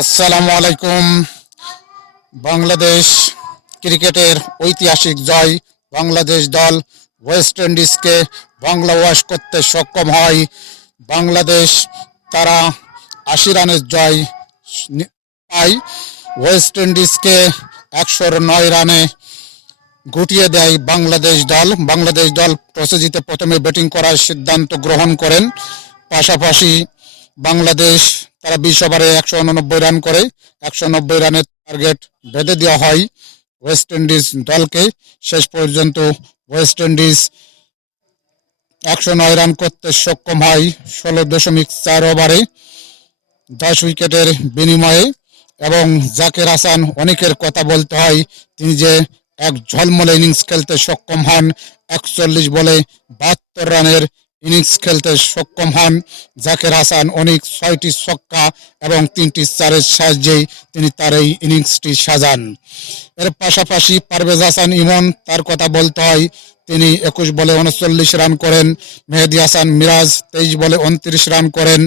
আসসালামু আলাইকুম। বাংলাদেশ ক্রিকেটের ঐতিহাসিক জয়, বাংলাদেশ দল ওয়েস্ট ইন্ডিজকে বাংলা ওয়াশ করতে সক্ষম হয়। বাংলাদেশ তারা আশি রানের জয় পায়। ওয়েস্ট ইন্ডিজকে একশো নয় রানে গুটিয়ে দেয় বাংলাদেশ দল। বাংলাদেশ দল টসে জিতে প্রথমে ব্যাটিং করার সিদ্ধান্ত গ্রহণ করেন। পাশাপাশি বাংলাদেশ তারা বিশ ওভারে একশো উননব্বই রান করে, একশো নব্বই রানের টার্গেট বেঁধে দেওয়া হয় ওয়েস্ট ইন্ডিজ দলকে। শেষ পর্যন্ত ওয়েস্ট ইন্ডিজ একশো নয় রান করতে সক্ষম হয় ষোলো দশমিক চার ওভারে দশ উইকেটের বিনিময়ে এবং জাকের হাসান অনেকের কথা বলতে হয়, তিনি যে এক ঝলমলে ইনিংস খেলতে সক্ষম হন, একচল্লিশ বলে বাহাত্তর রানের ইনিংস খেলতে সক্ষম হন জাকের হাসান। অনেক ছয়টি ছক্কা এবং তিনটি চারের সাহায্যেই তিনি তার এই ইনিংসটি সাজান। এর পাশাপাশি পারভেজ হাসান ইমন, তার কথা বলতে হয়, তিনি একুশ বলে উনচল্লিশ রান করেন। মেহেদি হাসান মিরাজ তেইশ বলে উনত্রিশ রান করেন।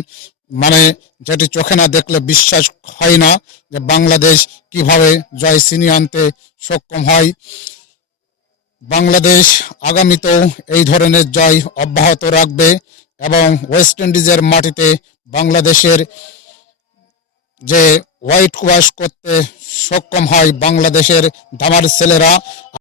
মানে যেটি চোখে না দেখলে বিশ্বাস হয় না যে বাংলাদেশ কীভাবে জয় ছিনিয়ে আনতে সক্ষম হয়। বাংলাদেশ আগামীতেও এই ধরনের জয় অব্যাহত রাখবে এবং ওয়েস্ট ইন্ডিজের মাটিতে বাংলাদেশের যে হোয়াইট ওয়াশ করতে সক্ষম হয় বাংলাদেশের দামার ছেলেরা